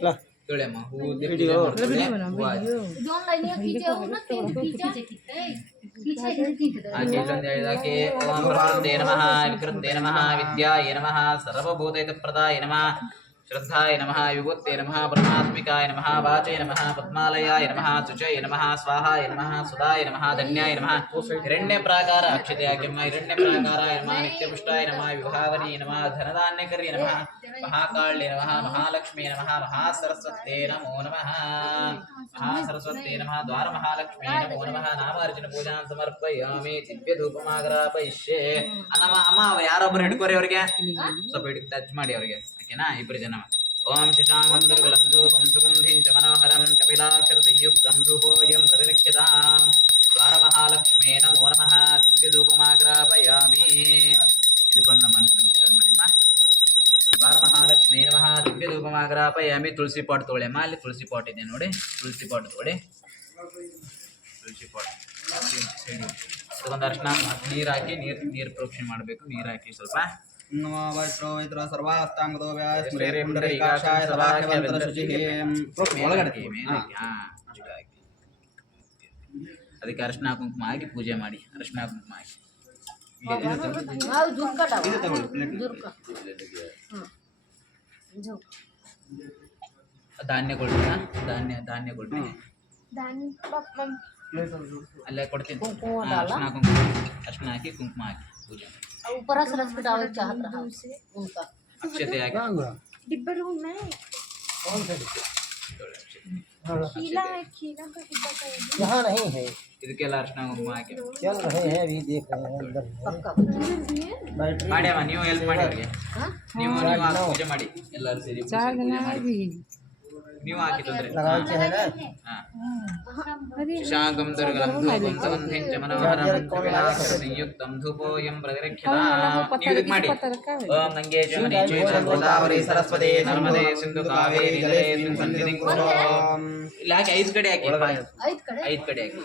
तोड़े माँ हूँ वीडियो आगे के ओम प्रकृते नमः विकृते नमः विद्याय नमः सर्वभूतहितप्रदाय नमः श्रद्धाय नमः विभूते नमः परमात्मिकाय नमः वाचे नमः पद्मालयाय नमः शुचये नमः स्वाहाय नमः सुधाय नमः धन्याय नमः हिरण्यप्राकार अक्षतया किं हिरण्यप्राकाराय नमः नित्यपुष्टाय नमः विभावनी नमः धनधान्यकर्ये नमः महाकाल्ये नमः महालक्ष्मी नमः महासरस्वत्यै नमो नमः महासरस्वत्यै नमः द्वारमहालक्ष्मी नमो नमः नामार्चन पूजां समर्पयामि दिव्यधूपमाग्रापयिष्ये ಅಮ್ಮ ಯಾರೊಬ್ಬರು ಹಿಡ್ಕೋರಿ ಅವ್ರಿಗೆ ಸ್ವಲ್ಪ ಹಿಡಿದು ಟಚ್ ಮಾಡಿ ಅವ್ರಿಗೆ ಓಕೆನಾ ಇಬ್ಬರು ಜನ ಓಂ ಶಶಾಂಕಂ ದುರ್ಗಲಂ ಧೂಪಂ ಸುಗಂಧಿಂ ಚ ಮನೋಹರಂ ಕಪಿಲಾಕ್ಷರ ಸಂಯುಕ್ತಂ ಧೂಪೋಯಂ ಪ್ರತಿರಕ್ಷ್ಯತಾಂ ದ್ವಾರಮಹಾಲಕ್ಷ್ಮೇ ನಮೋ ನಮಃ ದಿವ್ಯಧೂಪಮಾಗ್ರಾಪಯಾಮಿ ಇದಕ್ಕೊಂದು ನಮಸ್ಕಾರ ಮಾಡಿ ಅಮ್ಮ ದ್ವಾರಮಹಾಲಕ್ಷ್ಮೇ ನಮಃ ದಿವ್ಯಧೂಪಮಾಗ್ರಾಪಯಾಮಿ ತುಳಸಿ ಪಾಟ್ ತೊಗೊಳ್ಳಿ ಅಮ್ಮ ಅಲ್ಲಿ ತುಳಸಿ ಪಾಟ್ ಇದೆ ನೋಡಿ ತುಳಸಿ ಪಾಟ್ ತೊಗೊಳ್ಳಿ ತುಳಸಿ ಪಾಟ್ ಇದಕ್ಕೊಂದು ಅರ್ಶನ ನೀರು ಹಾಕಿ ನೀರು ಪ್ರೋಕ್ಷಣೆ ಮಾಡಬೇಕು ನೀರು ಹಾಕಿ ಸ್ವಲ್ಪ ಅದಕ್ಕೆ ಅರ್ಶನ ಕುಂಕುಮ ಹಾಕಿ ಪೂಜೆ ಮಾಡಿ ಅರ್ಶನ ಕುಂಕುಮ ಹಾಕಿ ಧಾನ್ಯ ಕೊಡ್ತೀನ ಧಾನ್ಯ ಕೊಡ್ತೀನಿ ಅಲ್ಲೇ ಕೊಡ್ತೀನಿ ಅರ್ಶನ ಹಾಕಿ ಕುಂಕುಮ ಹಾಕಿ ಪೂಜೆ ಅಕ್ಷತೆ ಹಾಕಿ ಇದಕ್ಕೆಲ್ಲ ಅರ್ಶನ ಕುಂಕುಮ ಹಾಕಿ ಮಾಡಿ ಅಮ್ಮ ನೀವು ಹೆಲ್ಪ್ ಮಾಡಿ ಅವ್ರಿಗೆ ನೀವು ಪೂಜೆ ಮಾಡಿ ಎಲ್ಲರೂ ಸೇರಿ ನೀವು ಹಾಕಿ ತೊಂದರೆ ಶಾಂಕಂ ದುರ್ಗಲಂ ಧೂಪಂ ಸುಗಂಧಿಂ ಚ ಮನೋಹರಂ ಕಪಿಲಾಕ್ಷರ ಸಂಯುಕ್ತಂ ಧೂಪೋಯಂ ಪ್ರತಿರಕ್ಷ್ಯತಾಂ ನೀವು ಇದಕ್ಕೆ ಮಾಡಿ ಓಂ ಗಂಗೆ ಚ ಮಣೀಚೆ ಚ ಗೋದಾವರಿ ಸರಸ್ವತಿ ನರ್ಮದೆ ಸಿಂಧು ಕಾವೇರಿ ಜಲೇಸ್ಮಿನ್ ಸನ್ನಿಧಿಂ ಕುರು ಇಲ್ಲಿ ಹಾಕಿ 5 ಕಡೆ ಹಾಕಿ 5 ಕಡೆ ಹಾಕಿ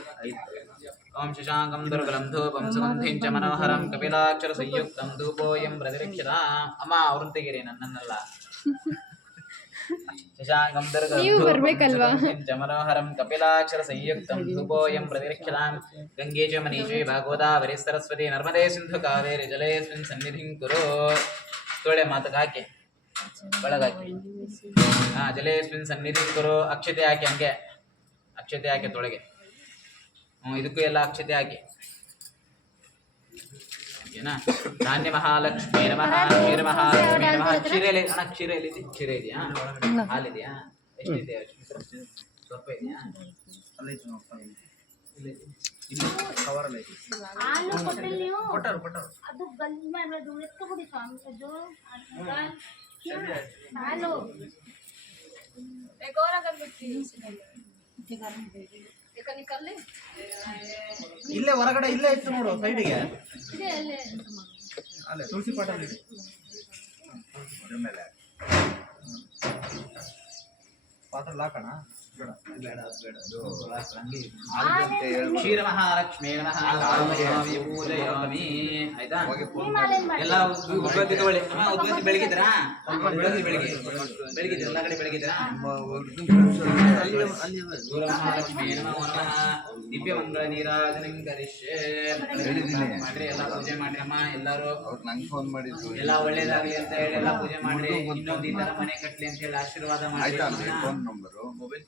ಓಂ ಶಶಾಂಕಂ ದುರ್ಗಲಂ ಧೂಪಂ ಸುಗಂಧಿಂ ಚ ಮನೋಹರಂ ಕಪಿಲಾಕ್ಷರ ಸಂಯುಕ್ತಂ ಧೂಪೋಯಂ ಪ್ರತಿರಕ್ಷ್ಯತಾಂ ಅಮ್ಮ ಅವ್ರನ್ನ ತೆಗೀರಿ ನನ್ನನ್ನಲ್ಲ ಶಶಾಂಕಂ ದುರ್ಗಲಂ ಮನೋಹರಂ ಕಪಿಲಾಕ್ಷರ ಸಂಯುಕ್ತಂ ಧೂಪೋಯಂ ಪ್ರತಿರಕ್ಷತಾಂ ಗಂಗೆ ಚ ಮನೀಚೆ ಗೋದಾವರಿ ಸರಸ್ವತಿ ನರ್ಮದೆ ಸಿಂಧು ಕಾವೇರಿ ಜಲೇಸ್ಮಿನ್ ಸನ್ನಿಧಿಂ ಕುರು ತೊಳೆ ಮಾತಕ್ಕೆ ಹಾಕಿ ಒಳಗಾಕಿ ಜಲೇಸ್ಮಿನ್ ಸನ್ನಿಧಿಂ ಕುರು ಅಕ್ಷತೆ ಹಾಕಿ ಹಂಗೆ ಅಕ್ಷತೆ ಹಾಕಿ ತೊಳಗೆ ಇದಕ್ಕೂ ಎಲ್ಲ ಅಕ್ಷತೆ ಹಾಕಿ ಓಕೆನಾ ಧಾನ್ಯ ಮಹಾಲಕ್ಷ್ಮೀ ನಮಃ ಕ್ಷೀರ ಮಹಾಲಕ್ಷ್ಮೀ ನಮಃ ಕ್ಷೀರೆಯಲ್ಲಿ ಅಣ್ಣ ಕ್ಷೀರೆ ಇದೆಯಾ ಹಾಲಿದೆಯಾ ಎಷ್ಟಿದೆ ಸ್ವಲ್ಪ ಇದೆಯಾ ಕವರಲ್ಲಿ ಕೊಟ್ಟರು ಅದು ಗಂಜಿ ಮಾಡೋದು ಎತ್ಕೊಬಿಡಿ ಸ್ವಾಮಿ ಅದು ಹಾಲು ಇಲ್ಲೇ ಹೊರಗಡೆ ಇಲ್ಲೇ ಇತ್ತು ನೋಡು ಸೈಡಿಗೆ ಅಲ್ಲೇ ತುಳಸಿ ಪಾಟಲ್ಲಿ ಪಾತ್ರ ಲಾಕಣ ಕ್ಷೀರ ಮಹಾಲಕ್ಷ್ಮೀ ನಮಃ ಪೂಜಯಾಮಿ ಆಯ್ತಾ ಎಲ್ಲ ಉದ್ಬತ್ತಿ ತಗೊಳ್ಳಿ ಉದ್ಬತ್ತಿ ಬೆಳಗಿದ್ರಾ ಬೆಳಗಿದ್ರ ಎಲ್ಲ ಕಡೆ ಬೆಳಗಿದ್ರಾ ಗೌರ ಮಹಾಲಕ್ಷ್ಮೀ ನಮಃ ದಿವ್ಯ ಮಂಗಳ ನೀರಾಜನಂ ಕರಿಷ್ಯೆ ಮಾಡ್ರಿ ಎಲ್ಲ ಪೂಜೆ ಮಾಡ್ರಿ ಅಮ್ಮ ಎಲ್ಲರೂ ಫೋನ್ ಮಾಡಿದ್ರು ಎಲ್ಲ ಒಳ್ಳೇದಾಗ್ಲಿ ಅಂತ ಹೇಳಿ ಎಲ್ಲ ಪೂಜೆ ಮಾಡ್ರಿ ಇನ್ನೊಂದು ಈ ತರ ಮನೆ ಕಟ್ಲಿ ಅಂತ ಹೇಳಿ ಆಶೀರ್ವಾದ ಮಾಡಿ ಫೋನ್ ನಂಬರು ಮೊಬೈಲ್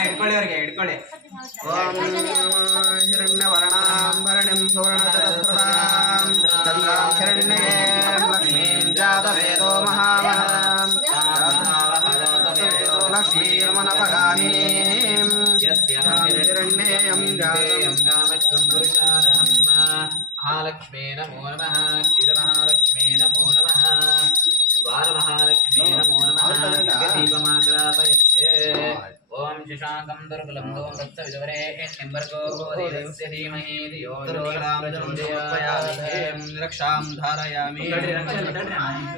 ಹಿಡ್ಕೊಳ್ಳಿ ಅವ್ರಿಗೆ ಹಿಡ್ಕೊಳ್ಳಿ ಹಿರಣ್ಯವರ್ಣಾಂಬರಣಿಂ ಸುವರ್ಣಚತುಸ್ರಾಂ ಚಂದ್ರಾಂ ಹಿರಣ್ಯೇಂ ಲಕ್ಷ್ಮೀಂ ಜಾತವೇದೋ ಮಹಾಮಹಾಂ ಲಕ್ಷ್ಮೀರ್ಮನಪಗಾಮಿನೀಂ ಹಿರಣ್ಯೇಯಂ ಗಾಮಶ್ವಂ ಪುರುಷಾನಹಂ ಮಹಾಲಕ್ಷ್ಮೇ ನಮೋ ನಮಃ ಕ್ಷೀರಮಹಾಲಕ್ಷ್ಮೇ ನಮೋ ನಮಃ ದ್ವಾರಮಹಾಲಕ್ಷ್ಮೇ ನಮೋ ನಮಃ ದಿವ್ಯದೀಪಮಾಗ್ರಾಪಯಶ್ಯೆ ಓಂ ಶಶಾಂಕಂ ದುರ್ಗಲಂ ಧೂಪಂ ತತ್ಸವಿದುರ್ವರೇಣ್ಯಂಬರ್ಗೋ ದೇವಸ್ಯ ಧೀಮಹಿ ಧಿಯೋ ಯೋ ನಃ ಪ್ರಚೋದಯಾತ್ ರಕ್ಷಾಂ ಧಾರಯಾಮಿ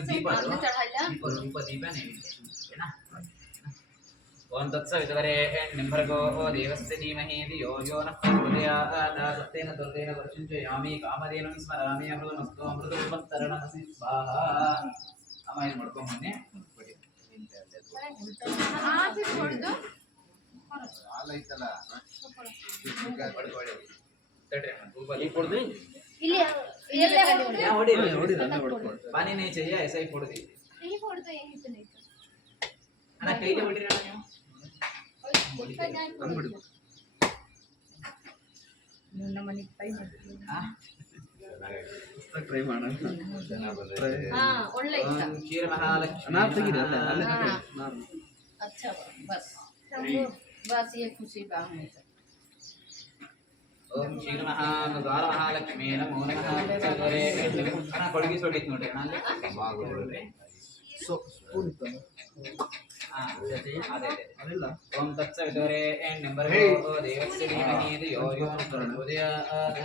ದೀಪ ದೀಪ ನೈವೇದ್ಯ ಓಕೆನಾ ಓಂ ತತ್ಸವಿತುವರೆಣ್ಯಂ ಭರ್ಗೋ ದೇವಸ್ಯ ಧೀಮಹಿ ಧಿಯೋ ಯೋ ನಃ ಪ್ರಚೋದಯಾತ್ ಸತ್ಯೇನ ದುರ್ಗೇನ ಪರಿಶುಂಚಯಾಮಿ ಕಾಮಧೇನುಂ ಸ್ಮರಾಮಿ ಅಮೃತಮಸ್ತು ಅಮೃತೋಪಸ್ತರಣಮಸಿ ಸ್ವಾಹಾ. ಅಮ್ಮ ಏನು ಮಾಡ್ಕೊಂಡು ಬನ್ನಿ. ಹಾಲು ಐತಲ್ಲ पानी नहीं चाहिए ऐसा ही फोड़ दीजिए अना कई के बिट्री ಟ್ರೈ ಮಾಡೋಣ. क्षीर महालक्ष्मी ನಾರು ತೆಗೀರಿ ಅಲ್ಲೇ ಅಲ್ಲೇ अच्छा बस बस ये खुशी बात है. ओम क्षीर महाद्वार महालक्ष्मी नमो नमः तत्सवितुवरे अना ಕೊಡಗಿ ಸೊಡಿತ್ ನೋಡಿ ಅಣ್ಣ ಸ್ಪೂನ್ ಇತ್ತು हां ಅದೇ ಅದಿಲ್ಲ. ओम तत्सवितुवरेण्यं भर्गो देवस्य धीमहि धियो यो नः प्रचोदयात्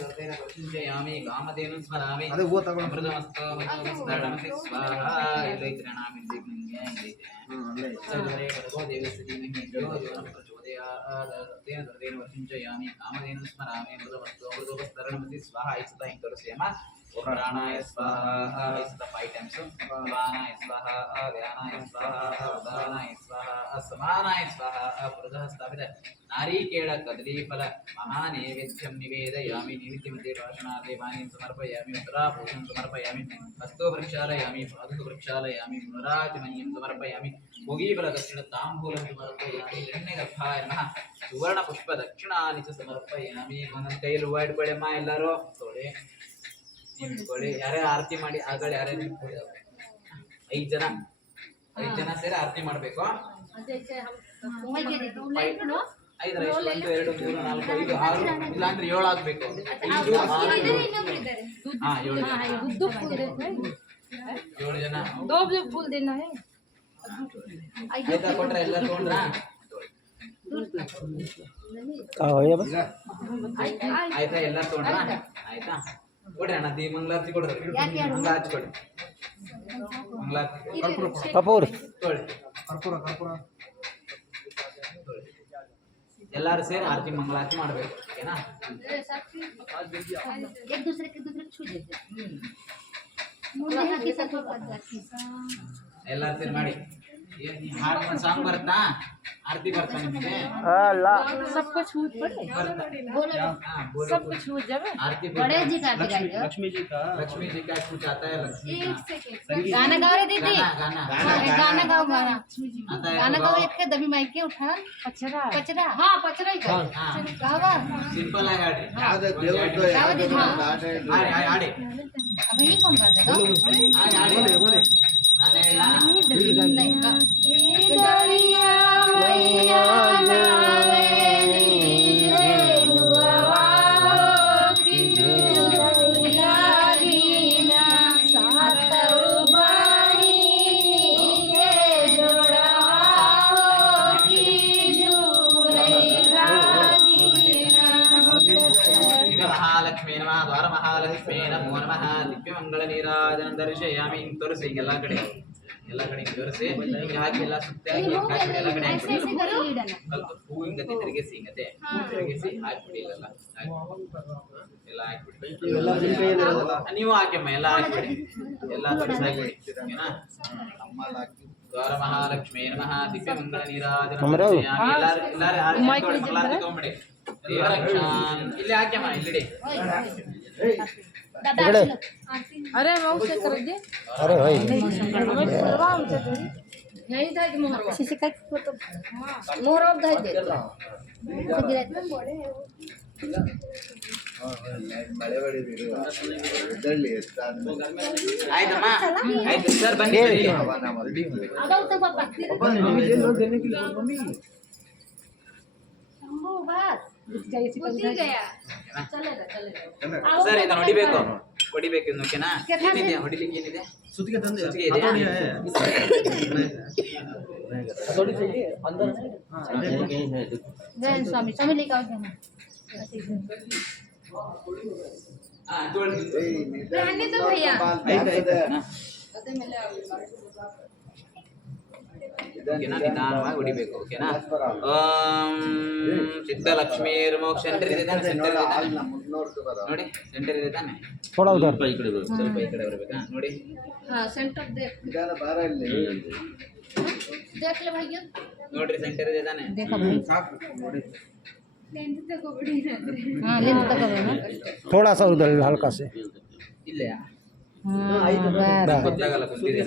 सत्येन परिशुंचयामि कामधेनुं स्मरामि ಅದೇ ಹೂವು ತಗೊಂಡು अमृतमस्तु अमृतोपस्तरणमसि स्वाहा. ಎಲ್ಲೈತ್ರಿ ಅಣ್ಣ ಮಿಲ್ದಿಕ್ ನಿಮಗೆ ಹೆಂಗೈತೆ ಅಲ್ಲೇ तत्सवितुवरे भर्गो देवस्य धीमहि धियो यो नः प्रचोदयात् सत्येन परिशुंचयामि कामधेनुं स्मरामि अमृतमस्तु अमृतोपस्तरणमसि स्वाहा. ಐಸತ ಹಿಂಗೆ ತೋರಿಸಿ ಅಮ್ಮ. ओम प्राणाय स्वाहा ऐसा 5 टाइम्स. प्राणाय स्वाहा व्यानाय स्वाहा उदानाय स्वाहा समानाय स्वाहा. पुरुषः स्थापित नारीकेळ कदलीफल महानैवेद्यं निवेदयामि. निवेद्यमध्ये भाषणार्थे पानीं समर्पयामि. उत्तराभूषं समर्पयामि. हस्तो प्रक्षालयामि. पादं प्रक्षालयामि. पुनराचमनीयं समर्पयामि. भोगीफलदक्षिण ताम्बूलं समर्पयामि. हिरण्यगर्भाय नमः सुवर्णपुष्पदक्षिणानि च समर्पयामि. ಒಂದೊಂದು ಕೈಯಲ್ಲಿ ಹೂವು ಇಟ್ಕೊಳ್ಳಿ ಅಮ್ಮ ಎಲ್ಲರೂ ತೋಳಿ ನಿಂತ್ಕೊಳ್ಳಿ. ಯಾರ್ಯಾರು ಆರತಿ ಮಾಡಿ ಆಗಲ್ಲ ಯಾರ್ಯಾರು ನಿಂತ್ಕೊಳ್ಳಿ. 5 ಜನ ಸೇರಿ ಆರತಿ ಮಾಡಬೇಕು. जैसे हम वही के देते हैं लाइट लो 5 1 2 3 4 5 6 ಇಲ್ಲ ಅಂದ್ರೆ 7 ಆಗಬೇಕು. 5 6 ಹಾ 7 दो फूल देना है 7 ಜನ दो फूल देना है ಆಯ್ತಾ ಕೊಟ್ರೆ ಎಲ್ಲ ತಗೊಂಡ್ರಾ ಆಯ್ತಾ ಎಲ್ಲ ತಗೊಂಡ್ರಾ ಆಯ್ತಾ ಕೊಡ್ರಿ ಅಣ್ಣ ದಿ ಮಂಗಳಾರತಿ ಕೊಡ್ರಿ ಮಂಗಳ ಹಚ್ಕೊಡಿ ಮಂಗಳಾರತಿ ಕಪೂರ್ ತೊಳಿ ಕರ್ಪೂರ ಕರ್ಪೂರ ಎಲ್ಲರೂ ಸೇರಿ ಆರತಿ ಮಂಗಳಾರತಿ ಮಾಡಬೇಕು ಓಕೆನಾ. एक दूसरे के छू देते मुंडे के साथ ಎಲ್ಲರೂ ಸೇರಿ ಮಾಡಿ. ಹಾಡು ಸಾಂಗ್ ಬರುತ್ತಾ आरती ಬರ್ತಾ ನಿಮಗೆ सबको छूट पड़े बोलो हाँ बोलो सबको छूट जावे आरती गणेश जी का आरती गाइए. लक्ष्मी जी का लक्ष्मी जी का कुछ आता है लक्ष्मी का गाना गाओ रे दीदी. गाना गाना गाओ गाना आता है गाना गाओ. एक के दबी माइक के उठा कचरा कचरा. हाँ पचरा ही गाओ. हाँ गावा सिंपल है गाड़ी ಯಾವ್ದು ದೇವ್ರದ್ದು ಯಾವ ದೇವ್ರು? ಆಟ ಇಡ್ಲಿ. आड़े आड़े अब ये कौन गाता है? आड़े आड़े बोले आने नहीं गा. दरिया मैया नावेली रे दुआ की जुलैया रीना सातव बानी के जोड़ा की जुलैया रीना महालक्ष्मी नमः द्वार महालक्ष्मी नमो नमः दिव्यमंगल नीराजन दर्शयामि. तोರಿಸಿ ಎಲ್ಲ ಕಡೆ ತೋರಿಸಿ ಹಿಂಗೆ ಹಾಕಿ ಎಲ್ಲ ಸುತ್ತಾಗಿ ಹಾಕಿ ಎಲ್ಲ ಕಡೆ ऐसे ऐसे करो. ಸ್ವಲ್ಪ ಹೂ ಹಿಂಗತಿ ತಿರುಗಿಸಿ ಹಿಂಗತೆ ತಿರುಗಿಸಿ ಹಾಕ್ಬಿಡಿ ಎಲ್ಲ ಎಲ್ಲ ಹಾಕ್ಬಿಡಿ. ಎಲ್ಲ ನಿಮ್ಮ ಕೈಯಲ್ಲಿ ಇರೋದಲ್ಲ. ನೀವು ಹಾಕಮ್ಮ ಎಲ್ಲ ಹಾಕ್ಬಿಡಿ ಎಲ್ಲ ತೋರಿಸಿ ಹಾಕ್ಬಿಡಿ ಓಕೆನಾ. ಅಮ್ಮಲ್ಲಿ ಹಾಕಿ ದ್ವಾರ ಮಹಾಲಕ್ಷ್ಮೀ ನಮಃ ದಿವ್ಯಮಂಗಲ ನೀರಾಜನ ದರ್ಶಯಾಮಿ. ಎಲ್ಲರೂ ಮಂಗಳಾರತಿ ತಗೊಂಬಿಡಿ. ದೇವರಕ್ಷಾನ್ ಇಲ್ಲಿ ಹಾಕ್ಯಮ್ಮ ಇಲ್ಲಿಡಿ. अरे वो से कर दे अरे भाई नहीं था कि मोहर किसी का फोटो मोहर अब दे दे ಮಳೆ ಹೊಡಿದಿರು ಇದರಲ್ಲಿ ಎಷ್ಟಾದ್ಮೇಲೆ ಆಯ್ತಮ್ಮ ಆಯ್ತು ಸರ್ ಬನ್ನಿ ಸರ್ ಇಲ್ಲಿ. अब तो पापा शंभू बस बुद्धि गया. चलेगा चलेगा. ಸರ್ ಇದನ್ನ ಹೊಡಿಬೇಕು ಇನ್ನು ಓಕೆನಾ. ಏನಿದೆ ಹೊಡಿಲಿಕ್ಕೆ ಏನಿದೆ ಸುತ್ತಿಗೆ ತಂದೆ ಸುತ್ತಿಗೆ ಇದೆಯಾ? ಹತೋಡಿ है हथौड़ी चाहिए अंदर जय स्वामी स्वामी लेकर आओ जमा. ಹಾ ತೋಳಿ रहने दो भैया. ಆಯ್ತು ಆಯ್ತು अते मिले आओ. ಓಕೆನಾ ನಿಧಾನವಾಗಿ ಹೊಡಿಬೇಕು ಓಕೆನಾ ಓಂ ಸಿದ್ಧಲಕ್ಷ್ಮೀರ್ ಮೋಕ್ಷ ಸೆಂಟರ್ ಇದೆ ತಾನೆ ಸೆಂಟರ್ ಇದೆ ತಾನೆ ನೋಡ್ಕೊ ಬರ ನೋಡಿ ಸೆಂಟರ್ ಇದೆ ತಾನೆ थोड़ा उधर ಸ್ವಲ್ಪ ಈ ಕಡೆ ಬರಬೇಕಾ ನೋಡಿ हाँ सेंटर देख ನಿಧಾನ ಬಾರ ಇಲ್ಲಿ देख ले भैया ನೋಡ್ರಿ ಸೆಂಟರ್ ಇದೆ ತಾನೆ देखा भाई हाँ लेंथ तक ना थोड़ा सा उधर हल्का से ಇಲ್ಲೇ हाँ ಗೊತ್ತಾಗಲ್ಲ ಕುಂತಿದೆ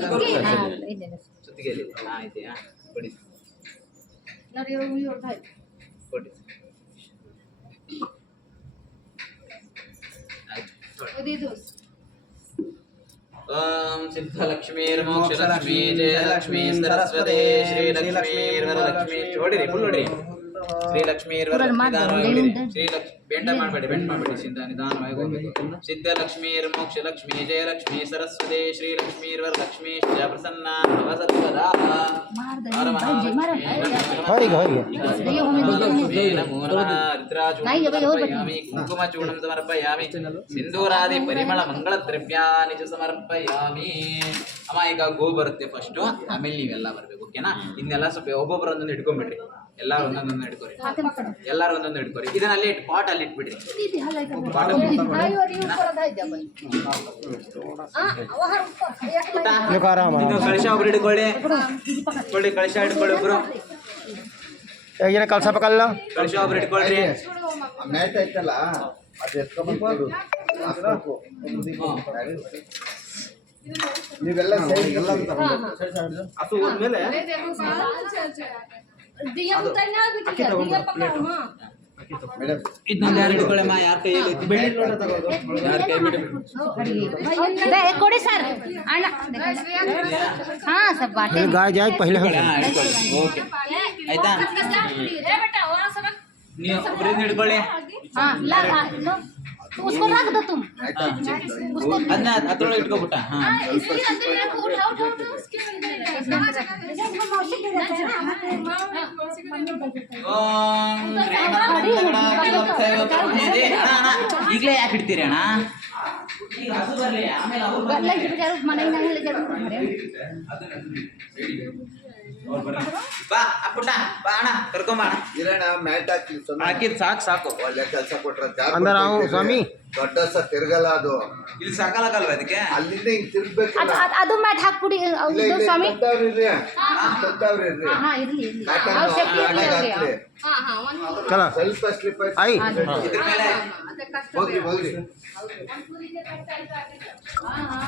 हाँ इधर ಸುತ್ತಿಗೆಯಲ್ಲಿ ಇದೆಯಾ ಕೊಡಿ नरियो भी और भाई ಕೊಡಿ ಆಯ್ತು ನೋಡಿ. वो दे दो ಓಂ ಸಿದ್ಧಲಕ್ಷ್ಮೀರ್ ಮೋಕ್ಷಲಕ್ಷ್ಮೀ ಜಯಲಕ್ಷ್ಮೀ ಸರಸ್ವತಿ ಶ್ರೀಲಕ್ಷ್ಮೀರ್ವರಲಕ್ಷ್ಮೀ ನೋಡಿರಿ ಫುಲ್ ನೋಡ್ರಿ ಶ್ರೀಲಕ್ಷ್ಮೀರ್ವರಲಕ್ಷ್ಮೀ ಶ್ರೀಲಕ್ಷ್ಮೀ ಬೆಂಟ ಮಾಡಬೇಡಿ ನಿಧಾನವಾಗಿ ಹೋಗ್ಬೇಕು ಸಿದ್ಧಲಕ್ಷ್ಮೀರ್ ಮೋಕ್ಷಲಕ್ಷ್ಮೀ ಜಯಲಕ್ಷ್ಮೀ ಸರಸ್ವತಿ ಶ್ರೀಲಕ್ಷ್ಮೀರ್ವರಲಕ್ಷ್ಮೀ ಪ್ರಸನ್ನ ಭವ ಸರ್ವದಾ मार दे ಹರ ಮಹಾಲಕ್ಷ್ಮೀ ನಮೋ ನಮಃ ರುದ್ರಾಚೂರ್ಣಂ ಕುಂಕುಮಚೂರ್ಣಂ ಸಮರ್ಪಯಾಮಿ ಸಿಂಧೂರಾದಿ ಪರಿಮಳ ಮಂಗಳ ದ್ರವ್ಯಾನಿ ಚ ಸಮರ್ಪಯಾಮಿ ಅಮ್ಮ ಈಗ ಗೋ ಬರುತ್ತೆ ಫಸ್ಟು ಆಮೇಲೆ ನೀವೆಲ್ಲ ಬರ್ಬೇಕು ಓಕೆನಾ ಇನ್ನೆಲ್ಲ ಸ್ವಲ್ಪ ಒಬ್ಬೊಬ್ರು ಒಂದೊಂದು ಹಿಡ್ಕೊಂಡ್ಬಿಡ್ರಿ ಎಲ್ಲಾರು ಒಂದೊಂದೊಂದು ಹಿಡ್ಕೊರಿ ಎಲ್ಲಾರು ಒಂದೊಂದು ಹಿಡ್ಕೊರಿ ಇದನ್ನ ಅಲ್ಲಿ ಪಾಟ್ ಅಲ್ಲಿ ಇಟ್ಬಿಡ್ರಿ दीदी हलाई कर भाई और ये ऊपर धाई जा भाई हां वहां ऊपर एक लाइन देखो आराम ಇನ್ನು ಕಳಶ ಒಬ್ರು ಹಿಡ್ಕೊಳ್ಳಿ ಕಳಶ ಹಿಡ್ಕೊಳ್ಳಿ ಒಬ್ರು एक जने कलसा पकड़ लो ಕಳಶ ಒಬ್ರು ಹಿಡ್ಕೊಳ್ರಿ ಮ್ಯಾಟ್ ಐತಲ್ಲ ಅದು ಎತ್ಕೊಂಡ್ಬಂದು ಹಾಕ್ಬೇಕು ನೀವೆಲ್ಲ ಸೈಡ್ ಎಲ್ಲ ಅದು ಹೋದ್ಮೇಲೆ दिया उतरना भी ठीक है दिया पकड़ो हां ಮೇಡಮ್ ಇದನ್ನ ಯಾರು ಹಿಡ್ಕೊಳ್ಳಮ್ಮ ಯಾರ ಕೈಯಲ್ಲಿ ಬೆಳ್ಳಿ ಲೋಟ ತಗೊಳ್ಳೋದು ಯಾರ ಕೈ ಬಿಡಿ कोड़े सर आना हाँ सब बाटे ये गाय जाए पहले हम ಓಕೆ ಆಯ್ತಾ ए बेटा वहां सब ನೀವು ಒಬ್ರಿಂದ ಹಿಡ್ಕೊಳ್ಳಿ हाँ ला लो तो उसको रख दो तुम ಆಯ್ತಾ ಅದನ್ನ ಅದ್ರೊಳಗೆ ಇಟ್ಕೊಬಿಟ್ಟ ಹಾ इसके अंदर रखो उठाओ उसके अंदर ಓಂ ಈಗಲೇ ಯಾಕೆ ಇಡ್ತೀರಿ ಅಣ್ಣ ಈಗ ಹಸು ಬರ್ಲಿ ಆಮೇಲೆ ಅವ್ರು ಬರ್ಲಿ. ले जरूर मनाई ना ले जरूर ಅವ್ರು ಬರ್ಲಿ. ಬಾ ಪುಟ್ಟ ಬಾ ಅಣ್ಣ ಕರ್ಕೊಂಬ ಅಣ್ಣ ಇರೋಣ ಮ್ಯಾಟ್ ಹಾಕಿ ಹಾಕಿದ್ ಸಾಕು ಒಳ್ಳೆ ಕೆಲಸ ಕೊಟ್ರ अंदर आओ स्वामी ದೊಡ್ಡ ಸ ತಿರ್ಗಲ್ಲ ಅದು ಇಲ್ಲಿ ಸಾಕಾಗಲ್ವಾ ಅದಕ್ಕೆ ಅಲ್ಲಿಂದ ಹಿಂಗ್ ತಿರ್ಗ್ಬೇಕಲ್ಲ ಅದು ಮ್ಯಾಟ್ ಹಾಕ್ಬಿಡಿ ಇಲ್ಲ ಅದು ಇಲ್ಲ ಸ್ವಾಮಿ ತಂದವ್ರಿರ್ರಿ ತಂದವ್ರಿರ್ರಿ ಹಾ ಇರ್ಲಿ ಇರ್ಲಿ ಮ್ಯಾಟ್ ಅವ್ರು ಸೇಫ್ಟಿ ಇರ್ಲಿ ಅವ್ರಿಗೆ ಹಾಕ್ಲಿ हां हां वन चलो ಸ್ವಲ್ಪ ಸ್ಲಿಪ್ आई ಇದ್ರ ಮೇಲೆ ಹೋಗ್ರಿ ಹೋಗ್ರಿ हां हां